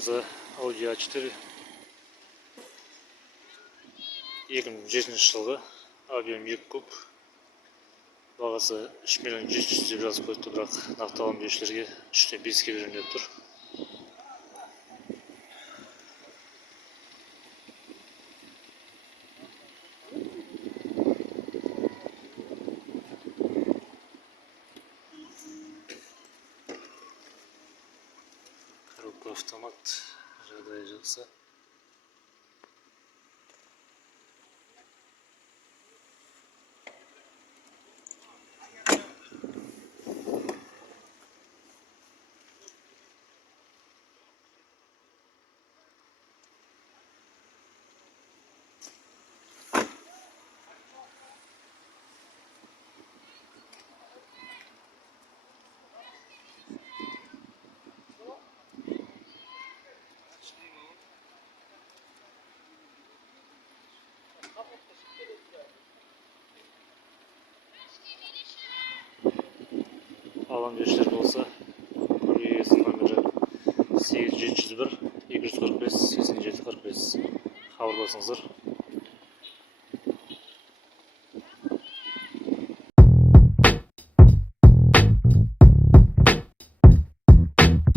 Алдыңызда Audi A4 2007 жылғы объем 2 куб, бағасы 3 миллион 700 деп жазып қойыпты, бірақ нақтылам деушілерге 3-тен 5-ке беремін деп тұр. Коробка автомат, жағдайы жақсы. Алам деушілер болса, көргейгесінің номері 8701 245 8745 хабарласыңыздар.